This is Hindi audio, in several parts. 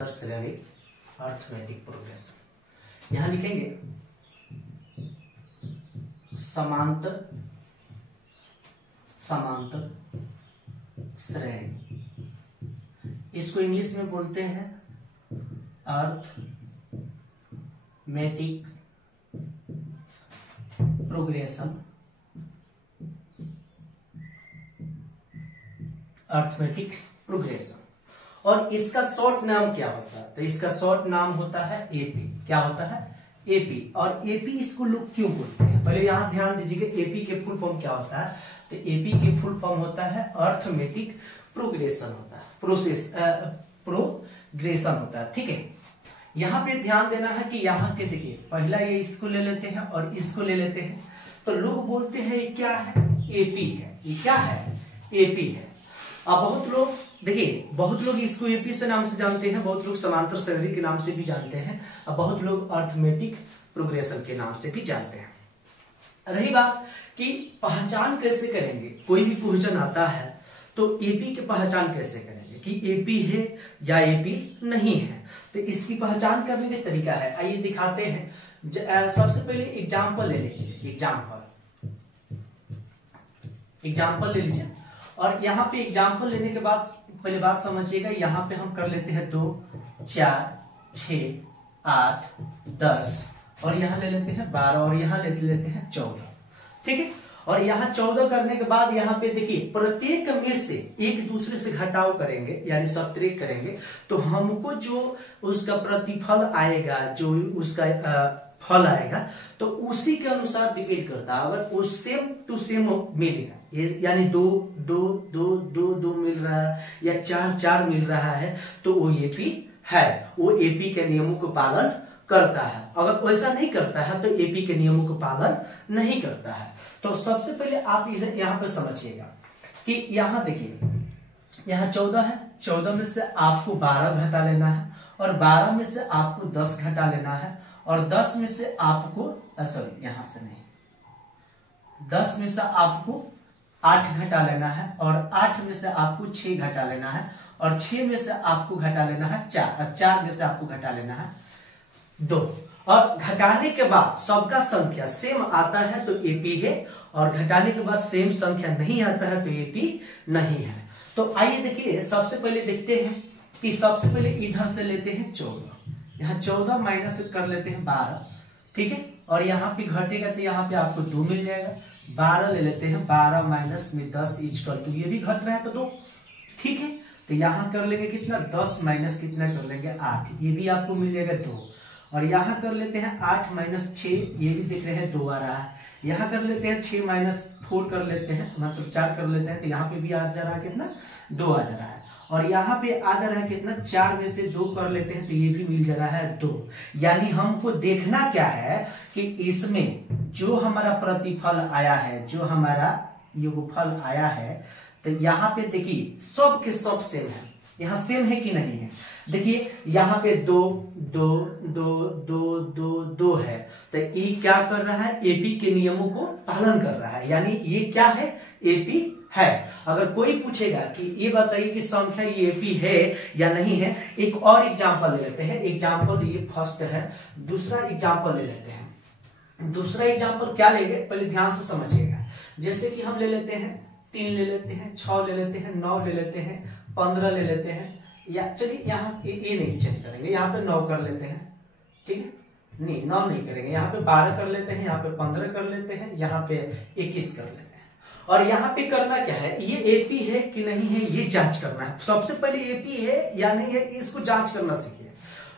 श्रेणी अर्थमेटिक प्रोग्रेशन। यहां लिखेंगे समांतर श्रेणी, इसको इंग्लिश में बोलते हैं अर्थमेटिक प्रोग्रेशन। अर्थमेटिक प्रोग्रेशन और इसका शॉर्ट नाम क्या होता है? तो इसका शॉर्ट नाम होता है एपी। क्या होता है? एपी। और एपी इसको लोग क्यों बोलते हैं, पहले यहां ध्यान दीजिएगा। एपी के फुल फॉर्म क्या होता है? तो एपी के फुल फॉर्म होता है अर्थमेटिक प्रोग्रेशन होता है, प्रोग्रेशन होता है। ठीक है, यहां पे ध्यान देना है कि यहाँ के देखिए पहला ये इसको ले लेते हैं और इसको ले लेते हैं, तो लोग बोलते हैं ये क्या है? एपी है। ये क्या है? एपी है। अब बहुत लोग इसको एपी से नाम से जानते हैं, बहुत लोग समांतर श्रेणी के नाम से भी जानते हैं, और बहुत लोग अर्थमेटिक प्रोग्रेशन के नाम से भी जानते हैं। रही बात कि पहचान कैसे करेंगे, कोई भी क्वेश्चन आता है तो एपी की पहचान कैसे करेंगे कि एपी है या एपी नहीं है। तो इसकी पहचान करने का तरीका है, आइए दिखाते हैं। सबसे पहले एग्जाम्पल ले लीजिए। एग्जाम्पल ले लीजिए और यहाँ पे एग्जाम्पल लेने के बाद पहले बात समझिएगा। यहाँ पे हम कर लेते हैं 2, 4, 6, 8, 10 और यहाँ ले लेते हैं 12 और यहाँ ले लेते हैं 14। ठीक है, और यहाँ 14 करने के बाद यहाँ पे देखिए प्रत्येक में से एक दूसरे से घटाव करेंगे यानी सब्ट्रैक्ट करेंगे, तो हमको जो उसका प्रतिफल आएगा, जो उसका फल आएगा, तो उसी के अनुसार डिपेंड करता है। अगर वो सेम टू सेम मिलेगा, यानी 2 2 2 2 2 मिल रहा है या 4 4 मिल रहा है, तो वो एपी है, वो एपी के नियमों को पालन करता है। अगर वैसा नहीं करता है तो एपी के नियमों को पालन नहीं करता है। तो सबसे पहले आप इसे यहाँ पे समझिएगा कि यहाँ देखिए, यहाँ 14 है, 14 में से आपको 12 घटा लेना है और 12 में से आपको 10 घटा लेना है और 10 में से आपको यहां से नहीं, 10 में से आपको 8 घटा लेना है और 8 में से आपको 6 घटा लेना है और 6 में से आपको घटा लेना है 4 और 4 में से आपको घटा लेना है 2। और घटाने के बाद सबका संख्या सेम आता है तो एपी है, और घटाने के बाद सेम संख्या नहीं आता है तो एपी नहीं है। तो आइए देखिए, सबसे पहले देखते हैं कि सबसे पहले इधर से लेते हैं 14, यहाँ 14 माइनस कर लेते हैं 12। ठीक है, और यहाँ पे घटेगा तो यहाँ पे आपको 2 मिल जाएगा। 12 ले लेते हैं, 12 माइनस में 10 इक्वल टू, ये भी घट रहा है तो 2। ठीक है, तो यहाँ कर लेंगे कितना, 10 माइनस कितना कर लेंगे 8, ये भी आपको मिल जाएगा 2। और यहाँ कर लेते हैं 8 माइनस 6, ये भी देख रहे हैं 2 आ रहा है। यहाँ कर लेते हैं 6 माइनस 4 कर लेते हैं, मतलब 4 कर लेते हैं, तो यहाँ पे भी आ जा रहा है कितना, 2 आ जा रहा है। और यहाँ पे आ जा रहा है कितना, 4 में से 2 कर लेते हैं तो ये भी मिल जा रहा है 2। यानी हमको देखना क्या है कि इसमें जो हमारा प्रतिफल आया है, जो हमारा योगफल आया है, तो यहाँ पे देखिए सब के सब सेम है। यहाँ सेम है कि नहीं है? देखिए यहाँ पे 2 2 2 2 2 2 है, तो ये क्या कर रहा है, एपी के नियमों को पालन कर रहा है, यानी ये क्या है, एपी है। अगर कोई पूछेगा कि ये बताइए कि संख्या ये एपी है या नहीं है, एक और एग्जांपल ले लेते हैं। एग्जांपल ये फर्स्ट है, दूसरा एग्जांपल ले लेते हैं। दूसरा एग्जांपल क्या लेंगे, पहले ध्यान से समझिएगा। जैसे कि हम ले लेते हैं 3 ले लेते हैं, 6 ले लेते हैं, 9 ले लेते हैं, 15 ले लेते हैं, या चलिए यहाँ ये नहीं चेंज करेंगे, यहाँ पे 9 कर लेते हैं। ठीक है, नहीं 9 नहीं करेंगे, यहाँ पे 12 कर लेते हैं, यहाँ पे 15 कर लेते हैं, यहाँ पे 21 कर लेते हैं। और यहाँ पे करना क्या है, ये एपी है कि नहीं है ये जांच करना है। सबसे पहले एपी है या नहीं है इसको जांच करना सीखिए।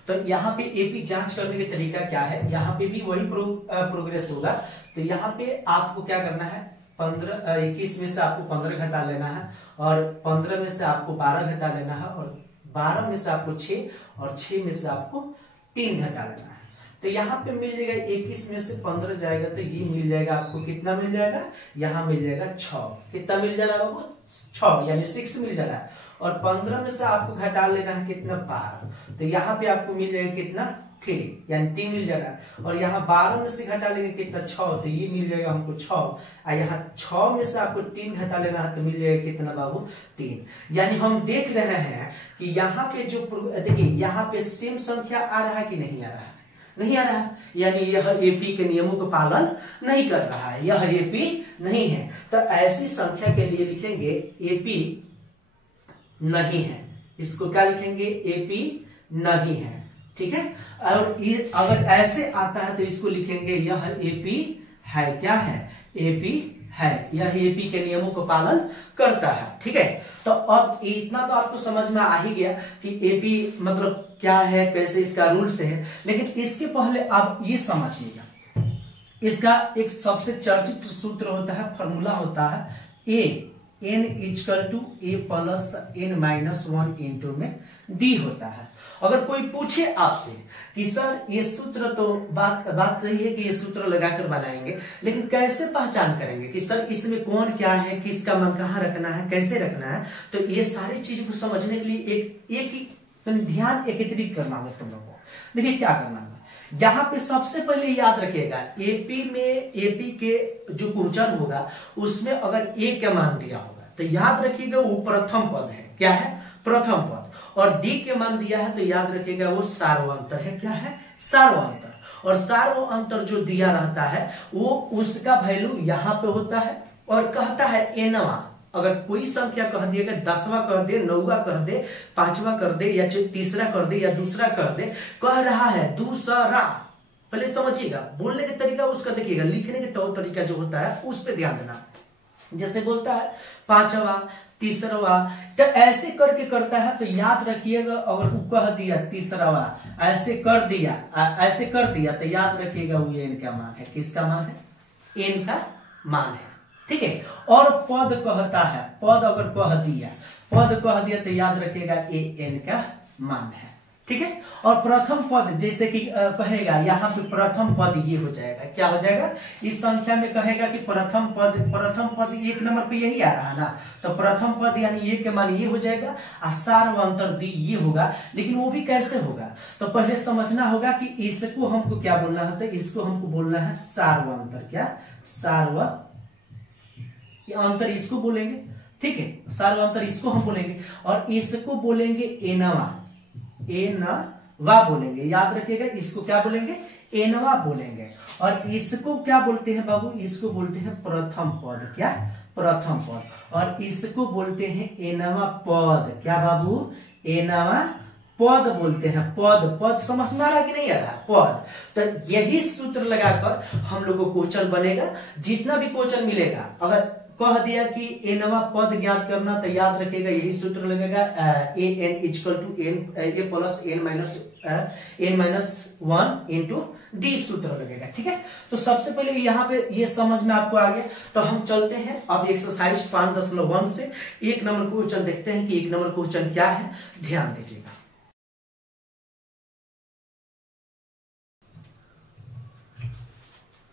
तो यहाँ पे एपी जांच करने का तरीका क्या है, यहाँ पे भी वही प्रोग्रेस होगा। तो यहाँ पे आपको क्या करना है, 21 में से आपको 15 घटा लेना है और 15 में से आपको 12 घटा लेना है और 12 में से आपको 6 और 6 में से आपको 3 घटा लेना है। तो यहाँ पे मिल जाएगा 21 में से 15 जाएगा तो ये मिल जाएगा आपको, कितना मिल जाएगा, यहाँ मिल जाएगा 6। कितना मिल जा रहा है बाबू, 6 यानी 6 मिल जा रहा है। और 15 में से आपको घटा लेना है कितना 12, तो यहाँ पे आपको मिल जाएगा कितना 3 यानी 3 मिल जाएगा। और यहाँ 12 में से घटा लेंगे कितना 6, तो ये मिल जाएगा हमको 6, और यहाँ 6 में से आपको 3 घटा लेना है तो मिल जाएगा कितना बाबू 3। यानी हम देख रहे हैं कि यहाँ पे जो देखिए यहाँ पे सेम संख्या आ रहा है कि नहीं आ रहा है, नहीं आ रहा है, यानी यह एपी के नियमों का पालन नहीं कर रहा है, यह एपी नहीं है। तो ऐसी संख्या के लिए लिखेंगे एपी नहीं है, इसको क्या लिखेंगे एपी नहीं है, ठीक है। और ये अगर ऐसे आता है तो इसको लिखेंगे यह एपी है, क्या है एपी है, यह एपी के नियमों का पालन करता है, ठीक है। तो अब इतना तो आपको समझ में आ ही गया कि एपी मतलब क्या है, कैसे इसका रूल्स है। लेकिन इसके पहले आप ये समझिएगा, इसका एक सबसे चर्चित सूत्र होता है, फॉर्मूला होता है n equal to a plus n minus 1 into में d होता है। अगर कोई पूछे आपसे कि सर ये सूत्र तो बात सही है कि ये सूत्र लगाकर बनाएंगे, लेकिन कैसे पहचान करेंगे कि सर इसमें कौन क्या है, किसका मन कहाँ रखना है, कैसे रखना है, तो ये सारी चीज को समझने के लिए एक ध्यान एकत्रित करना होगा तुम लोगों को। देखिए क्या करना है, यहाँ पे सबसे पहले याद रखिएगा एपी में एपी के जो क्वेश्चन होगा उसमें अगर ए का मान दिया होगा तो याद रखिएगा वो प्रथम पद है, क्या है प्रथम पद, और डी के मान दिया है तो याद रखिएगा वो सार्वंतर है, क्या है सार्वंतर। और सार्वंतर जो दिया रहता है वो उसका वैल्यू यहाँ पे होता है और कहता है एनवा। अगर कोई संख्या कह दिएगा 10वां कर दे, 9वां कर दे, 5वां कर दे, या तीसरा कर दे, या दूसरा कर दे, कह रहा है दूसरा, पहले समझिएगा, बोलने का तरीका उसका देखिएगा, लिखने का तौर तरीका जो होता है उस पर ध्यान देना। जैसे बोलता है 5वां, तीसरा, तो ऐसे करके करता है तो याद रखिएगा, अगर वो कह दिया तीसरा ऐसे कर दिया तो याद रखिएगा वो एन का मान है, किसका मान है एन का मान है, ठीक है। और पद कहता है, पद अगर कह दिया तो याद रखिएगा ए एन का मान है, ठीक है। और प्रथम पद जैसे कि कहेगा यहाँ पे प्रथम पद ये हो जाएगा, क्या हो जाएगा, इस संख्या में कहेगा कि प्रथम पद 1 नंबर पे यही आ रहा है ना, तो प्रथम पद यानी ये के मान ये हो जाएगा, और सार्वंतर दी ये होगा। लेकिन वो भी कैसे होगा, तो पहले समझना होगा कि इसको हमको क्या बोलना है, तो इसको हमको बोलना है सार्वंतर, क्या अंतर इसको बोलेंगे, ठीक है, सार्वंतर इसको हम बोलेंगे, और इसको बोलेंगे एनवा बोलेंगे, याद रखिएगा इसको क्या बोलेंगे एनवा बोलेंगे। और इसको क्या बोलते हैं बाबू, इसको बोलते हैं प्रथम पद, क्या प्रथम पद, और इसको बोलते हैं एनवा पद, क्या बाबू एनवा पद बोलते हैं, पद समझ में आ रहा कि नहीं आ रहा पद। तो यही सूत्र लगाकर हम लोग को क्वेश्चन बनेगा, जितना भी क्वेश्चन मिलेगा अगर कह दिया कि एनवा पद ज्ञात करना तो याद रखिएगा यही सूत्र लगेगा, A N equal to N A plus N minus 1 into D सूत्र लगेगा, ठीक है। तो सबसे पहले यहाँ पे ये समझ में आपको आ गया, तो हम चलते हैं अब एक्सरसाइज 5.1 से 1 नंबर क्वेश्चन देखते हैं कि 1 नंबर क्वेश्चन क्या है, ध्यान दीजिएगा।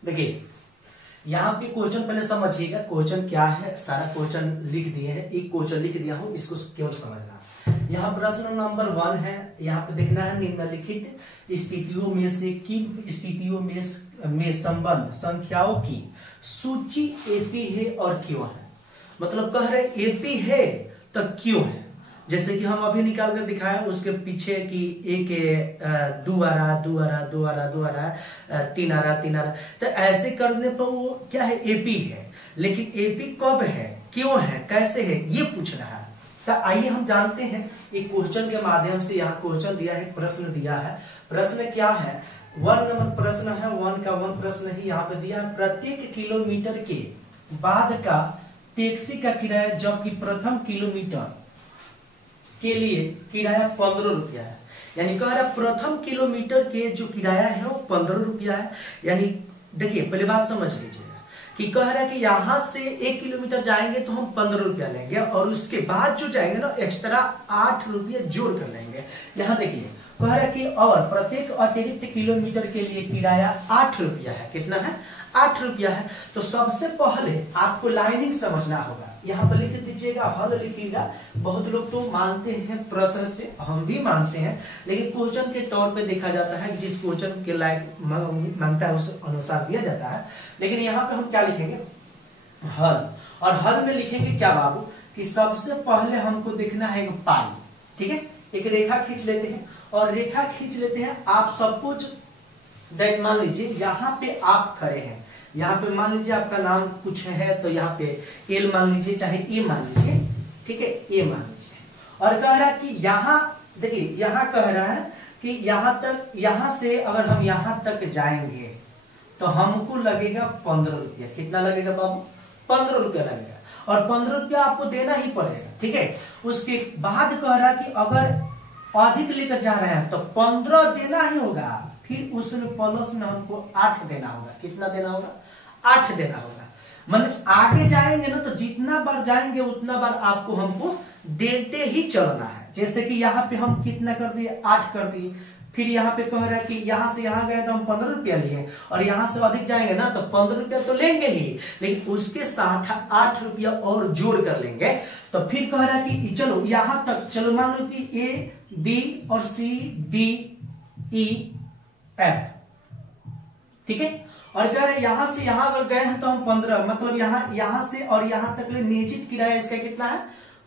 देखिए यहाँ पे क्वेश्चन पहले समझिएगा, क्वेश्चन क्या है, सारा क्वेश्चन लिख दिए हैं, एक क्वेश्चन लिख दिया हूं, इसको केवल समझना। यहाँ प्रश्न नंबर 1 है, यहाँ पे देखना है निम्नलिखित स्थितियों में से किन स्थितियों में संबंध संख्याओं की सूची एपी है और क्यों है। मतलब कह रहे एपी है तो क्यों है, जैसे कि हम अभी निकाल कर दिखाए उसके पीछे कि एक 2 आ रहा, 2 आ रहा, 2 आ रहा, 2 आ रहा, 3 आ रहा, 3 आ रहा, तो ऐसे करने पर वो क्या है एपी है। लेकिन एपी कब है, क्यों है, कैसे है, ये पूछ रहा है। तो आइए हम जानते हैं एक क्वेश्चन के माध्यम से। यहाँ क्वेश्चन दिया है, प्रश्न दिया है, प्रश्न क्या है 1 नंबर प्रश्न है, 1 का 1 प्रश्न ही यहाँ पे दिया है। प्रत्येक किलोमीटर के बाद का टैक्सी का किराया जबकि प्रथम किलोमीटर के लिए किराया 15 रुपया है, यानी कह रहा प्रथम किलोमीटर के जो किराया है वो 15 रुपया है। यानी देखिए पहले बात समझ लीजिएगा कि कह रहा है कि यहां से 1 किलोमीटर जाएंगे तो हम 15 रुपया लेंगे, और उसके बाद जो जाएंगे ना एक्स्ट्रा 8 रुपया जोड़ कर लेंगे। यहाँ देखिए कह रहा है कि और प्रत्येक अतिरिक्त किलोमीटर के लिए किराया 8 रुपया है, कितना है 8 रुपया है। तो सबसे पहले आपको लाइनिंग समझना होगा, यहाँ पर लिख लीजिएगा, हल लिखिएगा। बहुत लोग तो मानते हैं प्रश्न से, हम भी मानते हैं, लेकिन क्वेश्चन के तौर पे देखा जाता है, जिस क्वेश्चन के लायक मांगता है उस अनुसार दिया जाता है। लेकिन यहाँ पे हम क्या लिखेंगे, हल। और हल में लिखेंगे क्या बाबू, कि सबसे पहले हमको देखना है एक पाई, ठीक है। एक रेखा खींच लेते हैं, और रेखा खींच लेते हैं। आप सपोज दैट, मान लीजिए यहाँ पे आप खड़े हैं, यहाँ पे मान लीजिए आपका नाम कुछ है, तो यहाँ पे एल मान लीजिए, चाहे ए मान लीजिए, ठीक है, ए मान लीजिए। और कह रहा है कि यहाँ देखिए, यहाँ कह रहा है कि यहाँ तक, यहाँ से अगर हम यहाँ तक जाएंगे तो हमको लगेगा 15 रुपया। कितना लगेगा बाबू, 15 रुपया लगेगा, और 15 रुपया आपको देना ही पड़ेगा, ठीक है। उसके बाद कह रहा है कि अगर अधिक लेकर जा रहे हैं तो 15 देना ही होगा, फिर उसमें प्लस में हमको 8 देना होगा। कितना देना होगा, 8 देना होगा। मतलब आगे जाएंगे ना, तो जितना बार जाएंगे उतना बार आपको हमको देते ही चलना है। जैसे कि यहाँ पे हम कितना कर दिए, 8 कर दिए। फिर यहाँ पे कह रहा है कि यहाँ से यहाँ गए तो हम 15 रुपया लिए, और यहाँ से अधिक जाएंगे ना तो 15 रुपया तो लेंगे ही, लेकिन उसके साथ 8 रुपया और जोड़ कर लेंगे। तो फिर कह रहा है कि चलो यहाँ तक, चलो मान लो कि ए बी और सी डी ई एफ, ठीक है। और कह रहे यहाँ से यहाँ अगर गए हैं तो हम 15, मतलब यहाँ से और यहाँ तक ले निश्चित किराया इसका कितना है,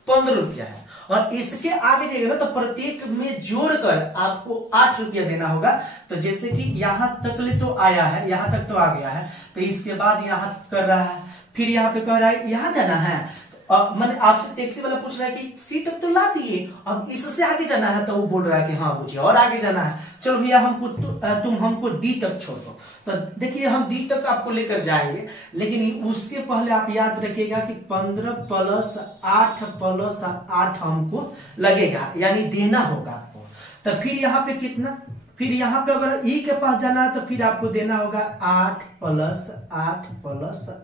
15 रुपया है। और इसके आगे जाएगा ना तो प्रत्येक में जोड़कर आपको 8 रुपया देना होगा। तो जैसे कि यहाँ तक ले तो आया है, यहाँ तक तो आ गया है, तो इसके बाद यहाँ कर रहा है, फिर यहाँ पे कह रहा है यहाँ जाना है। मैंने आपसे टैक्सी वाला पूछ रहा है कि सी तक तो ला दिए, अब इससे आगे जाना है, तो वो बोल रहा है कि हाँ मुझे और आगे जाना है। चलो भैया हमको तुम हमको डी तक छोड़ दो। तो देखिए हम डी तक आपको लेकर जाएंगे, लेकिन उसके पहले आप याद रखिएगा कि 15 प्लस 8 हमको लगेगा, यानी देना होगा आपको। तो फिर यहाँ पे कितना, फिर यहाँ पे अगर ई के पास जाना है तो फिर आपको देना होगा 8 प्लस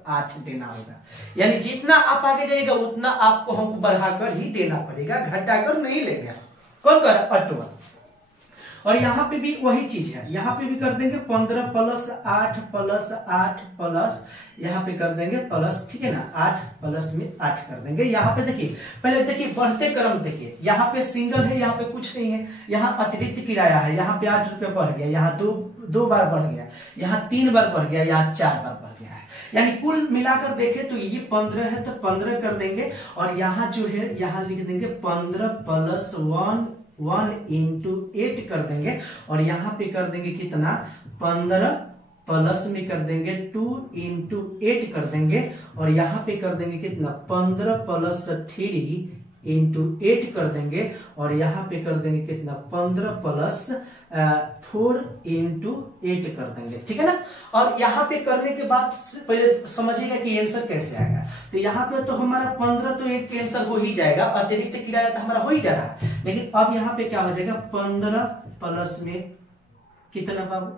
8 देना होगा। यानी जितना आप आगे जाइएगा उतना आपको हमको बढ़ाकर ही देना पड़ेगा, घटाकर नहीं लेगा। कौन कर अटवा। और यहाँ पे भी वही चीज है, यहाँ पे भी कर देंगे 15 प्लस 8 प्लस यहाँ पे कर देंगे प्लस, ठीक है ना, 8 प्लस में 8 कर देंगे। यहाँ पे देखिए, पहले देखिए बढ़ते क्रम देखिए, यहाँ पे सिंगल है, यहाँ पे कुछ नहीं है, यहाँ अतिरिक्त किराया है, यहाँ पे 8 रुपया बढ़ गया, यहाँ दो बार बढ़ गया, यहाँ 3 बार बढ़ गया, यहाँ 4 बार बढ़ गया है। यानी कुल मिलाकर देखे तो ये 15 है, तो 15 कर देंगे। और यहाँ जो है, यहाँ लिख देंगे 15 प्लस 1 इंटू 8 कर देंगे। और यहाँ पे कर देंगे कितना, 15 प्लस में कर देंगे 2 इंटू 8 कर देंगे। और यहाँ पे कर देंगे कितना, 15 प्लस 3 इंटू 8 कर देंगे। और यहाँ पे कर देंगे कितना, 15 प्लस 4 इंटू 8 कर देंगे, ठीक है ना। और यहाँ पे करने के बाद पहले समझिएगा कि आंसर कैसे आएगा। तो यहाँ पे तो हमारा 15 तो एक कैंसिल हो ही जाएगा, अतिरिक्त किराया तो हमारा हो ही जा रहा है। लेकिन अब यहाँ पे क्या हो जाएगा, 15 प्लस में कितना बाबू,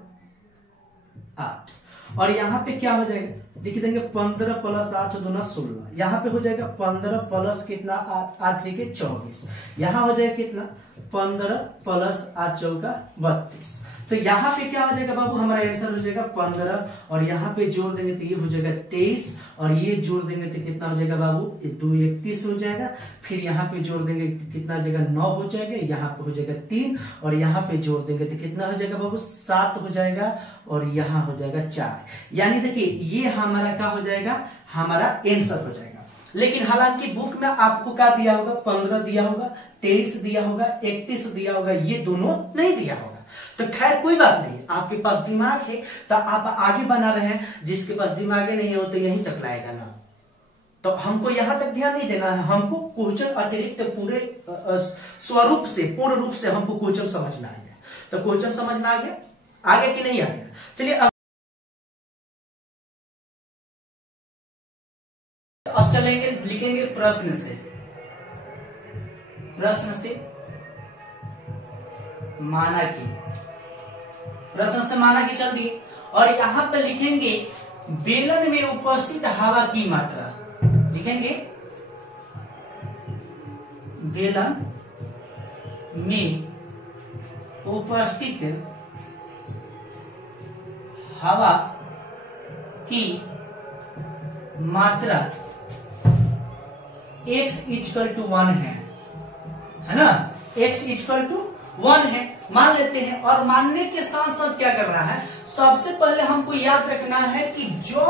8। और यहाँ पे क्या हो जाएगा, लिख देंगे 15 प्लस 8 दूना 16। यहाँ पे हो जाएगा 15 प्लस कितना, 8 के 24। यहाँ हो जाएगा कितना, 15 प्लस 8 चौका 32। तो यहाँ पे क्या हो जाएगा बाबू, हमारा आंसर हो जाएगा 15। और यहाँ पे जोड़ देंगे तो ये हो जाएगा 23, और ये जोड़ देंगे तो कितना हो जाएगा बाबू, 2 31 हो जाएगा। फिर यहाँ पे जोड़ देंगे तो कितना हो जाएगा, 9 हो जाएगा, यहाँ पे हो जाएगा 3, और यहाँ पे जोड़ देंगे तो कितना हो जाएगा बाबू, 7 हो जाएगा, और यहाँ हो जाएगा 4। यानी देखिए ये हमारा क्या हो जाएगा, हमारा आंसर हो जाएगा। लेकिन हालांकि बुक में आपको क्या दिया होगा, 15 दिया होगा, 23 दिया होगा, 31 दिया होगा, ये दोनों नहीं दिया होगा। तो खैर कोई बात नहीं, आपके पास दिमाग है तो आप आगे बना रहे हैं, जिसके पास दिमाग नहीं हो तो यहीं तक लाएगा ना। तो हमको यहां तक ध्यान नहीं देना है, हमको क्वेश्चन अतिरिक्त पूरे स्वरूप से, पूर्ण रूप से हमको क्वेश्चन समझ में आ गया। तो क्वेश्चन समझ में आ गया, आगे कि नहीं आ गया। चलिए अब चलेंगे, लिखेंगे प्रश्न से, प्रश्न से माना कि, प्रश्न से माना कि चल दिए। और यहां पे लिखेंगे बेलन में उपस्थित हवा की मात्रा, लिखेंगे बेलन में उपस्थित हवा की मात्रा x इक्वल टू 1 है ना, x इक्वल टू 1 है, मान लेते हैं। और मानने के साथ साथ क्या करना है, सबसे पहले हमको याद रखना है कि जो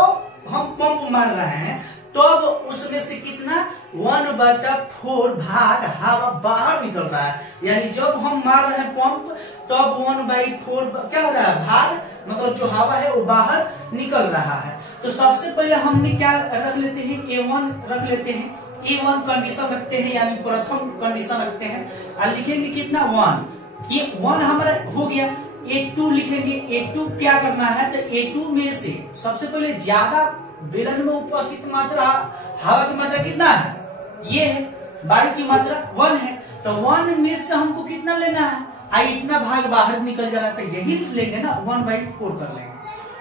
हम पंप मार रहे हैं तो अब उसमें से कितना 1/4 भाग हवा बाहर निकल रहा है। यानी जब हम मार रहे हैं पंप तब 1/4 क्या हो रहा है, भाग मतलब जो हवा है वो बाहर निकल रहा है। तो सबसे पहले हमने क्या रख लेते हैं, A1 रख लेते हैं, A1 कंडीशन रखते हैं, यानी प्रथम कंडीशन रखते हैं और लिखेंगे कितना 1, ये 1 हमारा हो गया। A2 लिखेंगे, A2 क्या करना है, तो A2 में से सबसे पहले ज्यादा बेलन में उपस्थित मात्रा हवा की मात्रा कितना है, ये है, वायु की मात्रा 1 है। तो 1 में से हमको कितना लेना है, इतना भाग बाहर निकल जा रहा है, यही लेंगे ना, 1/4 कर लेंगे।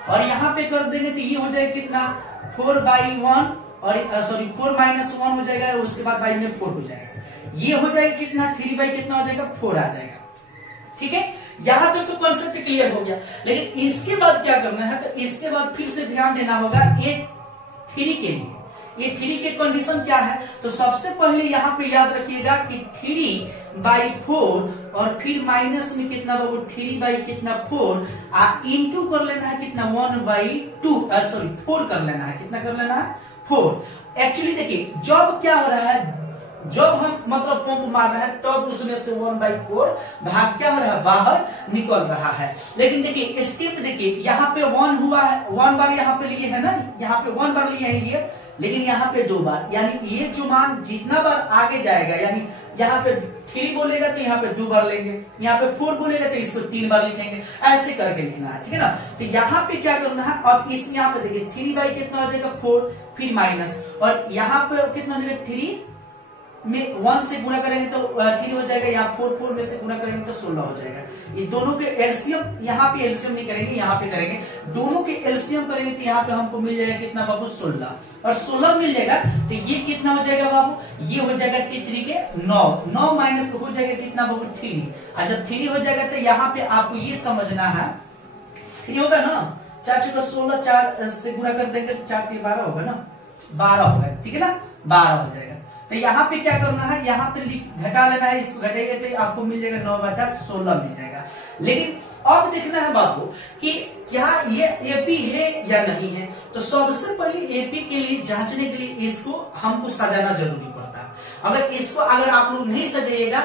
और यहाँ पे कर देंगे तो ये हो जाएगा कितना 4/1 और सॉरी 4 - 1 हो जाएगा, उसके बाद बाई में 4 हो जाएगा, ये हो जाएगा कितना 3 कितना हो जाएगा 4 आ जाएगा। ठीक है, यहां तक तो कॉन्सेप्ट क्लियर हो गया। लेकिन इसके बाद क्या करना है, तो इसके बाद फिर से ध्यान देना होगा ये 3 के लिए, ये 3 के कंडीशन क्या है। तो सबसे पहले यहाँ पे याद रखिएगा कि 3/4 और फिर माइनस में कितना बाबू 3 कितना 4 इंटू कर लेना है कितना 1/2 सॉरी 4 कर लेना है, कितना कर लेना है 4। एक्चुअली देखिए जब क्या हो रहा है, जब हम मतलब पंप मार रहे हैं तब उसमें से 1/4 भाग क्या हो रहा है, बाहर निकल रहा है। लेकिन देखिए स्टेप देखिए, यहाँ पे 1 हुआ है, 1 बार यहाँ पे लिए है ना, यहाँ पे 1 बार लिए, लेकिन यहाँ पे 2 बार, यानी ये जो मान जितना बार आगे जाएगा, यानी यहाँ पे 3 बोलेगा तो यहाँ पे 2 बार लेंगे, यहाँ पे 4 बोलेगा तो इसको 3 बार लिखेंगे, ऐसे करके लिखना है। ठीक है ना, तो यहाँ पे क्या करना है, अब इस यहाँ पे देखिए 3 कितना हो जाएगा 4, फिर माइनस, और यहाँ पे कितना हो जाएगा 3 में 1 से गुणा करेंगे तो 3 हो जाएगा, यहाँ 4 में से गुणा करेंगे तो 16 हो जाएगा। ये दोनों के एलसीएम, यहाँ पे एलसीएम नहीं करेंगे, यहाँ पे करेंगे, दोनों के एलसीएम करेंगे तो यहाँ पे हमको मिल जाएगा कितना बाबू 16, और 16 मिल जाएगा तो ये कितना हो जाएगा बाबू, ये हो जाएगा कितनी के 9 माइनस हो जाएगा कितना बाबू 3, और जब 3 हो जाएगा तो यहाँ पे आपको ये समझना है 3 होगा ना, 4 × 16 4 से गुणा कर देंगे तो 4 × 12 होगा ना, 12 होगा, ठीक है ना, 12 हो जाएगा। तो यहाँ पे क्या करना है, यहाँ पे घटा लेना है, इसको घटेगा तो आपको मिल जाएगा 9/16 मिल जाएगा। लेकिन अब देखना है बाबू कि क्या ये एपी है या नहीं है। तो सबसे पहले एपी के लिए जांचने के लिए इसको हमको सजाना जरूरी पड़ता है। अगर इसको अगर आप लोग नहीं सजाइएगा,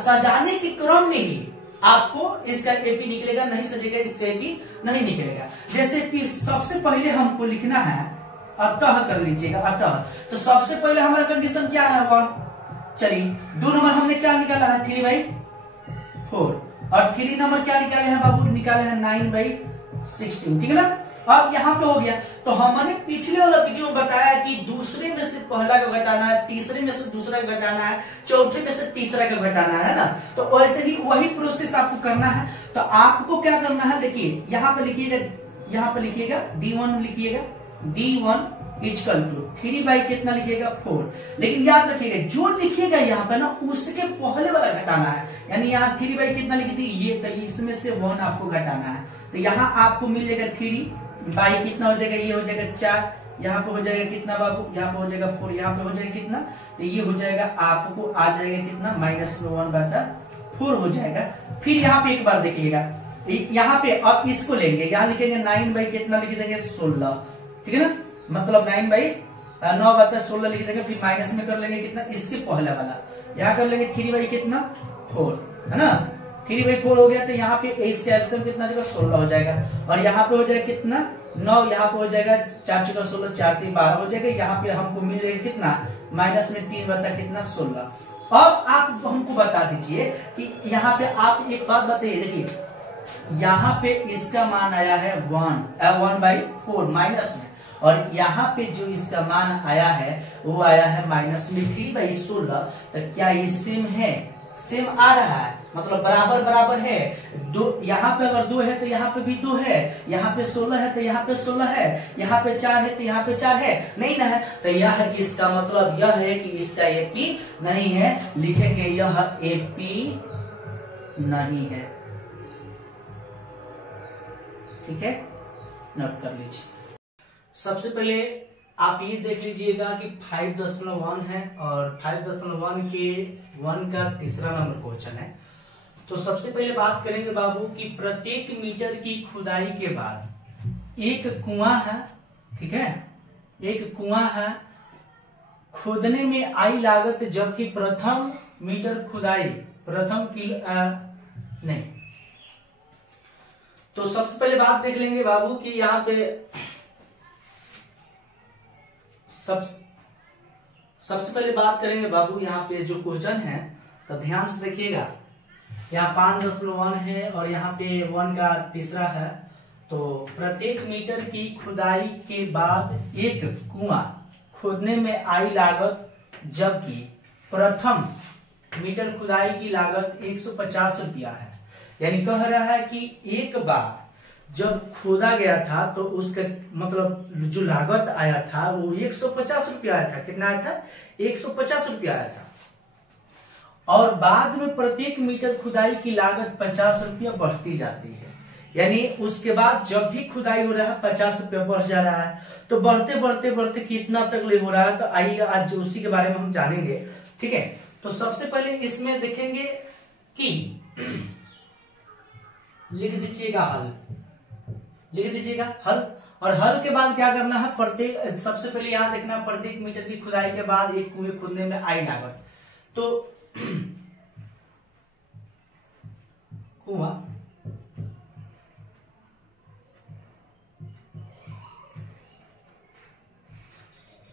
सजाने के क्रम में ही आपको इसका एपी निकलेगा, नहीं सजेगा इसका एपी नहीं निकलेगा। जैसे सबसे पहले हमको लिखना है, अतः कर लीजिएगा, अतः। तो सबसे पहले हमारा कंडीशन क्या है 1, चलिए 2 नंबर हमने क्या निकाला है 3/4, और 3 नंबर क्या निकाले हैं बाबू, निकाले हैं 9/16, ठीक है ना। अब यहाँ पे हो गया, तो हमने पिछले वाला वीडियो में बताया कि दूसरे में से पहला का घटाना है, तीसरे में से दूसरा का घटाना है, चौथे में से तीसरा का घटाना है ना। तो वैसे ही वही प्रोसेस आपको करना है। तो आपको क्या करना है, देखिए यहाँ पे लिखिएगा, यहाँ पे लिखिएगा D1 लिखिएगा, D1 इक्वल टू 3 कितना लिखिएगा 4। लेकिन याद रखिएगा जो लिखिएगा यहाँ पे ना उसके पहले वाला घटाना है, यानी यहाँ 3 कितना लिखी थी ये, तो इसमें से 1 आपको घटाना है। तो यहाँ आपको मिल जाएगा 3 कितना हो जाएगा, ये हो जाएगा 4, यहाँ पे हो जाएगा कितना बाबू, यहाँ पे हो जाएगा 4, यहाँ पे हो जाएगा कितना, तो ये हो जाएगा आपको आ जाएगा कितना -1/4 हो जाएगा। फिर यहाँ पे एक बार देखिएगा, यहाँ पे अब इसको लेंगे, यहाँ लिखेंगे 9 कितना लिख देंगे 16, ठीक है ना, मतलब 9/16 लिख देंगे, फिर माइनस में कर लेंगे कितना इसके पहला वाला, यहाँ कर लेंगे 3 कितना 4, है ना, 3/4 हो गया। तो यहाँ पे इसके एलसीएम कितना हो जाएगा 16 हो जाएगा, और यहाँ पे हो जाएगा कितना 9, यहाँ पे हो जाएगा 4 × 16 4 × 12 हो जाएगा। यहाँ पे हमको मिल जाएगा कितना माइनस में 3 कितना 16। अब आप हमको बता दीजिए कि यहाँ पे आप एक बात बताइए, देखिए यहाँ पे इसका मान आया है 1/4 माइनस में, और यहाँ पे जो इसका मान आया है वो आया है माइनस में 3/16। तो क्या ये सेम है, सेम आ रहा है, मतलब बराबर बराबर है। दो यहाँ पे अगर 2 है तो यहाँ पे भी 2 है, यहाँ पे 16 है तो यहाँ पे 16 है, यहाँ पे 4 है तो यहाँ पे 4 है, नहीं ना है। तो यह इसका मतलब यह है कि इसका एपी नहीं है, लिखेंगे यह एपी नहीं है, ठीक है, नोट कर लीजिए। सबसे पहले आप ये देख लीजिएगा कि 5.1 है और 5.1 के 1 का तीसरा नंबर क्वेश्चन है। तो सबसे पहले बात करेंगे बाबू कि प्रत्येक मीटर की खुदाई के बाद एक कुआं है, ठीक है, एक कुआं है, खोदने में आई लागत जबकि प्रथम मीटर खुदाई प्रथम नहीं। तो सबसे पहले बात देख लेंगे बाबू कि यहाँ पे सबसे पहले बात करेंगे बाबू यहाँ पे जो क्वेश्चन है तो ध्यान से देखिएगा। यहाँ 5.1 है और यहाँ पे 1 का तीसरा है। तो प्रत्येक मीटर की खुदाई के बाद एक कुआं खोदने में आई लागत जबकि प्रथम मीटर खुदाई की लागत 150 रुपया है। यानी कह रहा है कि एक बार जब खोदा गया था तो उसका मतलब जो लागत आया था वो 150 रुपया आया था। कितना आया था? 150 रुपया आया था। और बाद में प्रत्येक मीटर खुदाई की लागत 50 रुपया बढ़ती जाती है। यानी उसके बाद जब भी खुदाई हो रहा है 50 रुपया बढ़ जा रहा है। तो बढ़ते बढ़ते बढ़ते कितना तक ले हो रहा है, तो आइए आज उसी के बारे में हम जानेंगे। ठीक है, तो सबसे पहले इसमें देखेंगे कि लिख दीजिएगा हल, लिख दीजिएगा हल। और हल के बाद क्या करना है, प्रत्येक सबसे पहले यहां देखना है प्रत्येक मीटर की खुदाई के बाद एक कुएं खोदने में आई लागत। तो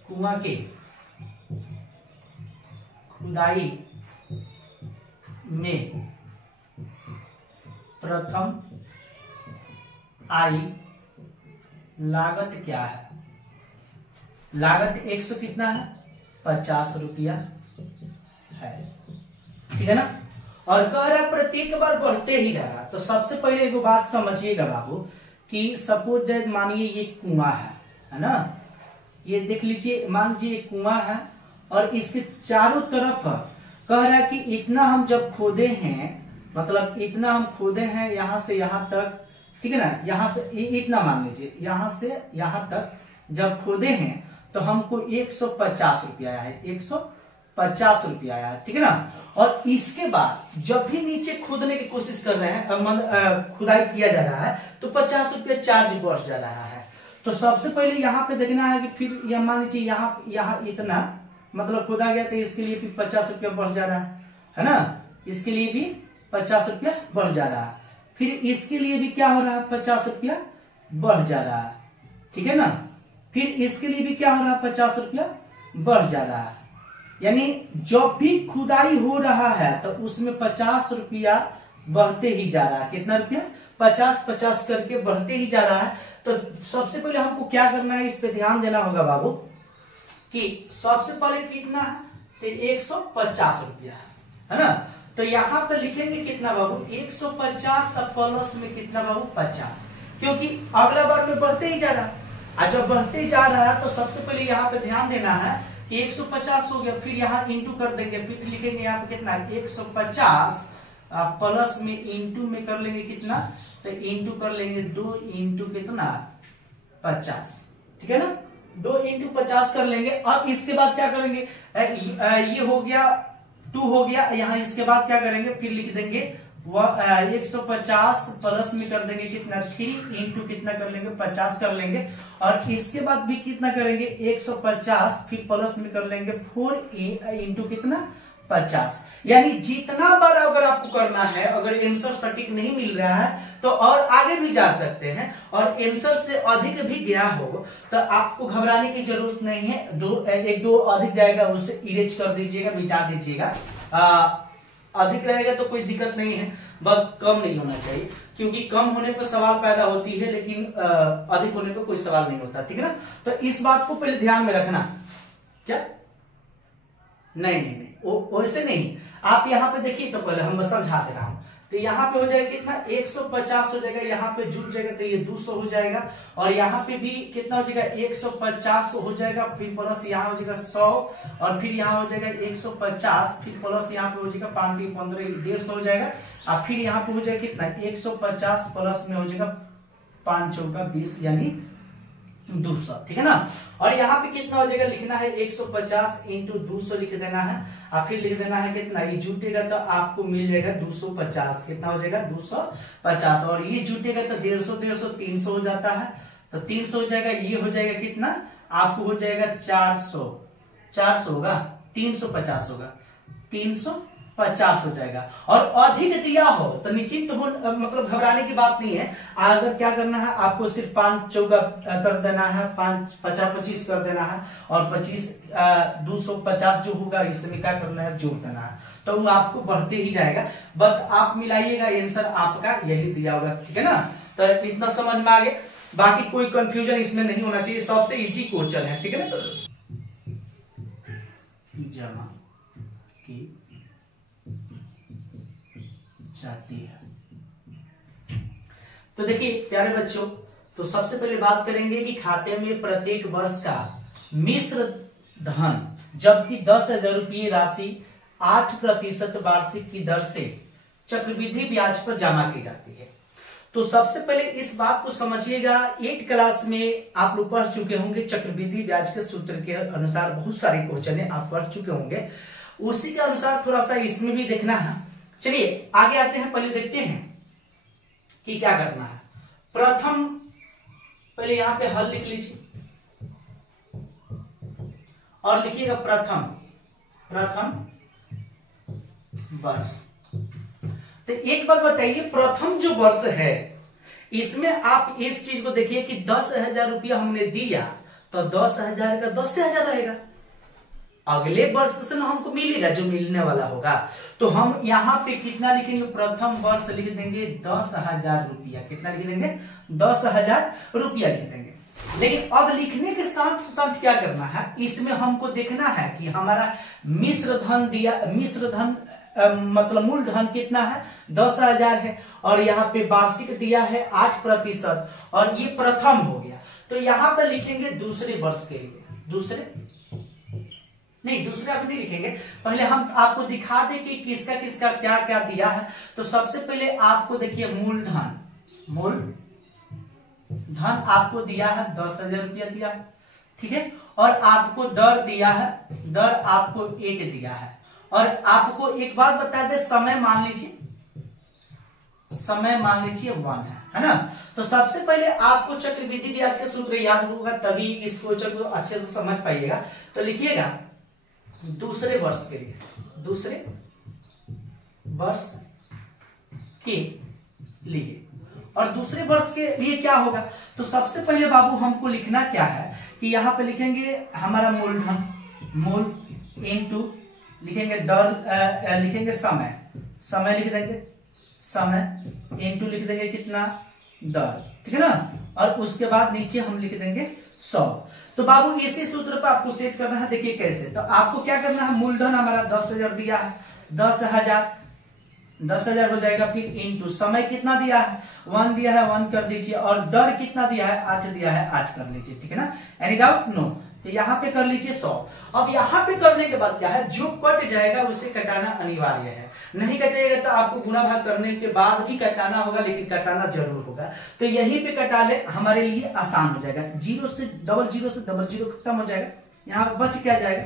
कुआं के खुदाई में प्रथम आई लागत क्या है? लागत 100 कितना है? 50 रुपया है। ठीक है ना। और कह रहा है प्रत्येक बार बढ़ते ही जा रहा। तो सबसे पहले एक बात समझिएगा बाबू कि सपोज जैसे मानिए ये कुआं है ना, ये देख लीजिए, मान लीजिए कुआं है और इसके चारों तरफ कह रहा है कि इतना हम जब खोदे हैं, मतलब इतना हम खोदे हैं यहां से यहां तक, ठीक है ना, यहां से इतना मान लीजिए, यहां से यहां तक जब खोदे हैं तो हमको 150 रुपया आया है, 150 रुपया आया है। ठीक है ना। और इसके बाद जब भी नीचे खोदने की कोशिश कर रहे हैं, खुदाई किया जा रहा है, तो 50 रुपया चार्ज बढ़ जा रहा है। तो सबसे पहले यहाँ पे देखना है कि फिर यह मान लीजिए यहाँ इतना मतलब खोदा गया तो इसके लिए भी 50 रुपया बढ़ जा रहा है ना, इसके लिए भी 50 रुपया बढ़ जा रहा है, फिर इसके लिए भी क्या हो रहा है, 50 रुपया बढ़ जा रहा है। ठीक है ना। फिर इसके लिए भी क्या हो रहा है, 50 रुपया बढ़ जा रहा है। यानी जब भी खुदाई हो रहा है तो उसमें 50 रुपया बढ़ते ही जा रहा है। कितना रुपया? 50-50 करके बढ़ते ही जा रहा है। तो सबसे पहले हमको क्या करना है, इस पे ध्यान देना होगा बाबू कि सबसे पहले कितना है, तो 150 रुपया है ना। तो यहाँ पे लिखेंगे कितना बाबू, 150 प्लस में कितना बाबू, 50, क्योंकि अगला बार में बढ़ते ही जा रहा है। और जब बढ़ते जा रहा है तो सबसे पहले यहाँ पे ध्यान देना है कि 150 हो गया, फिर यहाँ इंटू कर देंगे, फिर लिखेंगे यहाँ पे कितना, 150 प्लस में इंटू में कर लेंगे कितना, तो इंटू कर लेंगे 2 इंटू कितना, 50। ठीक है ना, 2 इंटू 50 कर लेंगे। अब इसके बाद क्या करेंगे, ये हो गया 2 हो गया, यहाँ इसके बाद क्या करेंगे, फिर लिख देंगे 150 प्लस में कर देंगे कितना, 3 इंटू कितना कर लेंगे, 50 कर लेंगे। और इसके बाद भी कितना करेंगे, 150 फिर प्लस में कर लेंगे 4 इंटू कितना, 50। यानी जितना बार अगर आपको करना है, अगर आंसर सटीक नहीं मिल रहा है तो और आगे भी जा सकते हैं, और आंसर से अधिक भी गया हो तो आपको घबराने की जरूरत नहीं है। एक दो अधिक जाएगा उससे इरेज कर दीजिएगा, मिटा दीजिएगा। अधिक रहेगा तो कोई दिक्कत नहीं है, बस कम नहीं होना चाहिए, क्योंकि कम होने पर सवाल पैदा होती है लेकिन अधिक होने पर कोई सवाल नहीं होता। ठीक है ना। तो इस बात को पहले ध्यान में रखना। क्या? नहीं, वैसे नहीं। आप यहाँ पे देखिए, तो पहले हम समझा दे रहा हूं। तो यहाँ पे हो जाएगा कितना, 150 हो जाएगा, यहाँ पे जुड़ जाएगा तो ये 200 हो जाएगा, और यहाँ पे भी कितना हो जाएगा, 150 हो जाएगा, फिर प्लस यहाँ हो जाएगा 100, और फिर यहाँ हो जाएगा 150, फिर प्लस यहाँ पे हो जाएगा 5 15 150 हो जाएगा, और फिर यहाँ पे हो जाएगा कितना, 150 प्लस में हो जाएगा 5 चौका 20, यानी 200, ठीक है ना। और यहाँ पे कितना हो जाएगा लिखना है 150 इंटू 200 लिख देना है, और फिर लिख देना है कितना, ये जुटेगा तो आपको मिल जाएगा 250, कितना हो जाएगा 250, और ये जुटेगा तो 150 300 हो जाता है, तो 300 हो जाएगा, ये हो जाएगा कितना आपको हो जाएगा 400 होगा, 350 होगा, 350 हो जाएगा। और अधिक दिया हो तो निश्चिंत हो, मतलब घबराने की बात नहीं है। अगर क्या करना है आपको सिर्फ 5 चौका कर देना है, 5 50 25 कर देना है, और 25 250 जो होगा इसमें क्या करना है जोड़ देना है, तो वो आपको बढ़ते ही जाएगा। बट आप मिलाइएगा, आंसर आपका यही दिया होगा, ठीक है ना। तो इतना समझ में आ गया, बाकी कोई कंफ्यूजन इसमें नहीं होना चाहिए, सबसे इजी क्वेश्चन है, ठीक है ना। जमा की जाती है। तो देखिए प्यारे बच्चों, तो सबसे पहले बात करेंगे कि खाते में प्रत्येक वर्ष का मिश्र धन जबकि 10,000 रुपये राशि 8% वार्षिक की दर से चक्रवृद्धि ब्याज पर जमा की जाती है। तो सबसे पहले इस बात को समझिएगा, 8 क्लास में आप लोग पढ़ चुके होंगे चक्रवृद्धि ब्याज के सूत्र के अनुसार बहुत सारे क्वेश्चन आप पढ़ चुके होंगे, उसी के अनुसार थोड़ा सा इसमें भी देखना है। चलिए आगे आते हैं, पहले देखते हैं कि क्या करना है। प्रथम पहले यहां पे हल लिख लीजिए और लिखिएगा प्रथम वर्ष। तो एक बार बताइए, प्रथम जो वर्ष है इसमें आप इस चीज को देखिए कि 10,000 रुपया हमने दिया तो 10,000 का 10,000 रहेगा, अगले वर्ष से ना हमको मिलेगा जो मिलने वाला होगा। तो हम यहाँ पे कितना लिखेंगे, प्रथम वर्ष लिख देंगे 10,000 रुपया, कितना लिख देंगे 10,000 रुपया लिख देंगे। लेकिन अब लिखने के साथ साथ क्या करना है, इसमें हमको देखना है कि हमारा मिश्र धन मतलब मूलधन कितना है 10,000 है, और यहाँ पे वार्षिक दिया है 8%, और ये प्रथम हो गया। तो यहाँ पे लिखेंगे दूसरे वर्ष के लिए, दूसरे अभी नहीं लिखेंगे, पहले हम आपको दिखा दें कि किसका किसका क्या क्या दिया है। तो सबसे पहले आपको देखिए मूलधन आपको दिया है 10,000 रुपया दिया है, ठीक है। और आपको दर दिया है, दर आपको 8 दिया है। और आपको एक बात बता दे, समय मान लीजिए 1 है ना। तो सबसे पहले आपको चक्रवृद्धि ब्याज के सूत्र याद होगा, तभी इस क्वेश्चन को अच्छे से समझ पाइएगा। तो लिखिएगा दूसरे वर्ष के लिए, और दूसरे वर्ष के लिए क्या होगा, तो सबसे पहले बाबू हमको लिखना क्या है कि यहाँ पे लिखेंगे हमारा मूल इनटू लिखेंगे डर, लिखेंगे समय लिख देंगे, समय इनटू लिख देंगे कितना दर, ठीक है ना। और उसके बाद नीचे हम लिख देंगे 100। तो बाबू इसी सूत्र पर आपको सेट करना है, देखिए कैसे। तो आपको क्या करना है, मूलधन हमारा 10,000 दिया है, 10,000 हो जाएगा, फिर इनटू समय कितना दिया है 1 दिया है, 1 कर दीजिए, और दर कितना दिया है 8 दिया है, 8 कर लीजिए, ठीक है ना। Any doubt, no. तो यहाँ पे कर लीजिए 100। अब यहाँ पे करने के बाद क्या है, जो कट जाएगा उसे कटाना अनिवार्य है, नहीं कटेगा तो आपको गुणा भाग करने के बाद भी कटाना होगा, लेकिन कटाना जरूर होगा। तो यहीं पे कटा ले, हमारे लिए आसान हो जाएगा, 0 से डबल 0 खत्म हो जाएगा। यहाँ पे बच क्या जाएगा,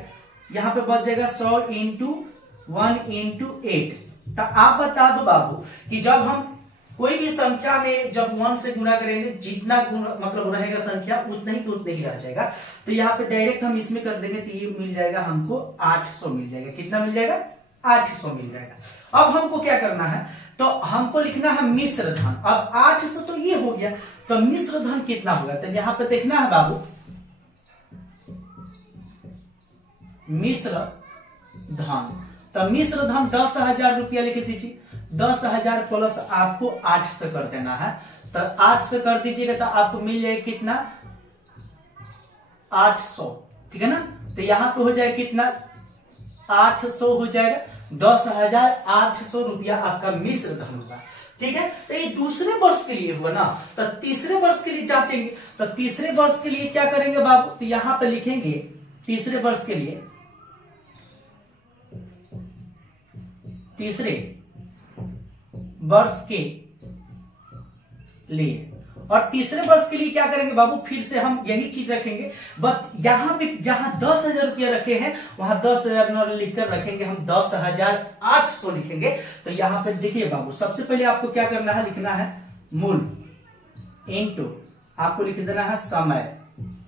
यहाँ पे बच जाएगा 100 इंटू 1 इंटू 8। तो आप बता दो बाबू कि जब हम कोई भी संख्या में जब 1 से गुणा करेंगे, जितना मतलब रहेगा संख्या उतना ही रह जाएगा। तो यहाँ पे डायरेक्ट हम इसमें कर देंगे तो ये मिल जाएगा हमको 800 मिल जाएगा, कितना मिल जाएगा 800 मिल जाएगा। अब हमको क्या करना है, तो हमको लिखना है मिश्र धन। अब 800 तो ये हो गया, तो मिश्र धन कितना होगा, तो यहाँ पे देखना है बाबू मिश्र धन। तो मिश्र धन 10,000 रुपया लिख दीजिए, 10,000 प्लस आपको 8 से कर देना है। तो 8 से कर दीजिएगा तो आपको मिल जाएगा कितना 800, ठीक है ना। तो यहाँ पे हो जाएगा कितना 800 हो जाएगा, 10,800 रुपया आपका मिश्र धन होगा, ठीक है। तो ये दूसरे वर्ष के लिए हुआ ना, तो तीसरे वर्ष के लिए जांचेंगे। तो तीसरे वर्ष के लिए क्या करेंगे बाबू, तो यहाँ पे लिखेंगे तीसरे वर्ष के लिए, और तीसरे वर्ष के लिए क्या करेंगे बाबू, फिर से हम यही चीज रखेंगे, बट यहाँ पे जहां 10,000 रुपया रखे हैं वहां 10,000 लिखकर रखेंगे, हम 10,800 लिखेंगे। तो यहाँ पे देखिए बाबू, सबसे पहले आपको क्या करना है, लिखना है मूल इंटू आपको लिख देना है समय,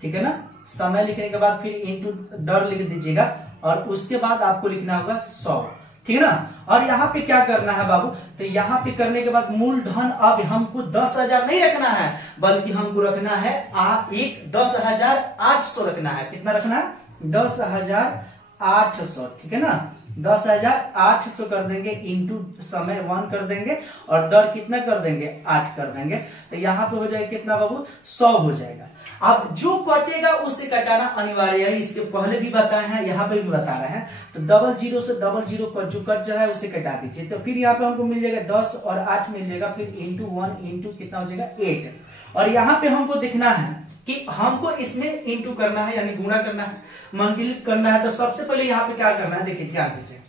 ठीक है ना। समय लिखने के बाद फिर इंटू डर लिख दीजिएगा और उसके बाद आपको लिखना होगा 100, ठीक है ना। और यहाँ पे क्या करना है बाबू, तो यहाँ पे करने के बाद मूलधन अब हमको 10,000 नहीं रखना है, बल्कि हमको रखना है 10,800 रखना है। कितना रखना है, 10,800, ठीक है ना। 10,800 कर देंगे, इंटू समय 1 कर देंगे और दर कितना कर देंगे, 8 कर देंगे। तो यहाँ पे हो जाएगा कितना बाबू, 100 हो जाएगा। अब जो कटेगा उससे कटाना अनिवार्य है, इसके पहले भी बताए हैं, यहाँ पे भी बता रहे हैं। तो 00 से 00 पर जो कट जा रहा है उसे कटा दीजिए। तो फिर यहाँ पे हमको मिल जाएगा 10 और 8 मिल जाएगा, फिर इंटू 1 इंटू कितना हो जाएगा 8। और यहाँ पे हमको देखना है कि हमको इसमें इंटू करना है, यानी गुणा करना है, मल्टीप्लाई करना है। तो सबसे पहले यहाँ पे क्या करना है, देखिए ध्यान दीजिए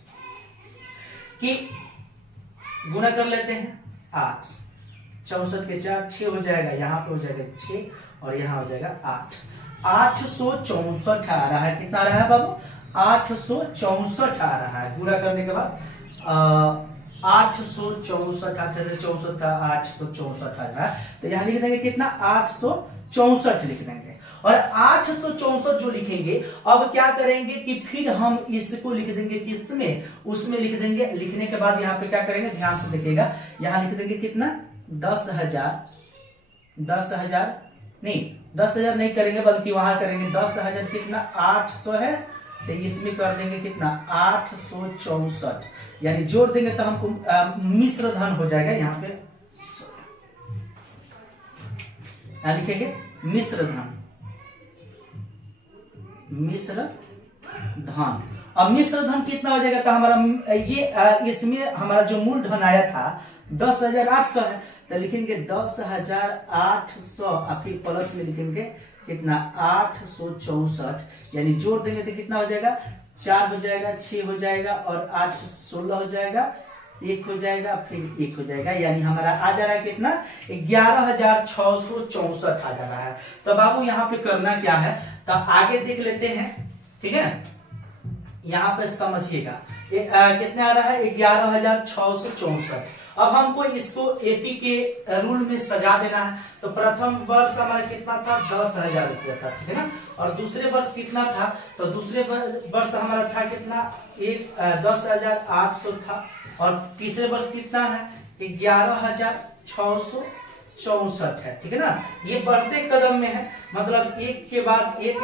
कि गुणा कर लेते हैं 8, 64 के 4 6 हो जाएगा, यहाँ पे हो जाएगा 6 और यहाँ हो जाएगा 8। 864 आ रहा है, कितना आ रहा है बाबू, 864 आ रहा है। गुणा करने के बाद 864 864 था, 864 आ रहा है। तो यहाँ लिख देंगे कितना, 864 लिख देंगे। और 864 जो लिखेंगे, अब क्या करेंगे कि फिर हम इसको लिख देंगे किसमें, उसमें लिख देंगे। लिखने के बाद यहाँ पे क्या करेंगे, ध्यान से देखिएगा, यहाँ लिख देंगे कितना, 10,000 नहीं करेंगे, बल्कि वहां करेंगे 10,000 कितना, 800 है, तो इसमें कर देंगे कितना, 864, यानी जोड़ देंगे तो हमको मिश्र धन हो जाएगा। यहाँ पे लिखेंगे मिश्र धन, मिश्र धन। अब मिश्र धन कितना हो जाएगा, तो हमारा ये इसमें हमारा जो मूल धन आया था 10,800 है, तो लिखेंगे 10,800 और फिर प्लस में लिखेंगे कितना, 864, यानी जोड़ देंगे तो कितना हो जाएगा, 4 हो जाएगा, 6 हो जाएगा और 8 16 हो जाएगा, 1 हो जाएगा, फिर 1 हो जाएगा, यानी हमारा आ जा रहा है कितना, 11,664 आ जा रहा है। तो बाबू यहाँ पे करना क्या है, तो आगे देख लेते हैं, ठीक है। यहाँ पे समझिएगा कितना आ रहा है, 11,664। अब हमको इसको एपी के रूल में सजा देना है। तो प्रथम वर्ष हमारा कितना था, 10,000 रुपया था, ठीक है ना। और दूसरे वर्ष कितना था, तो दूसरे वर्ष हमारा था कितना, 10,800 था। और तीसरे वर्ष कितना है, 11,664 है, ठीक है ना। ये बढ़ते कदम में है, मतलब एक के बाद एक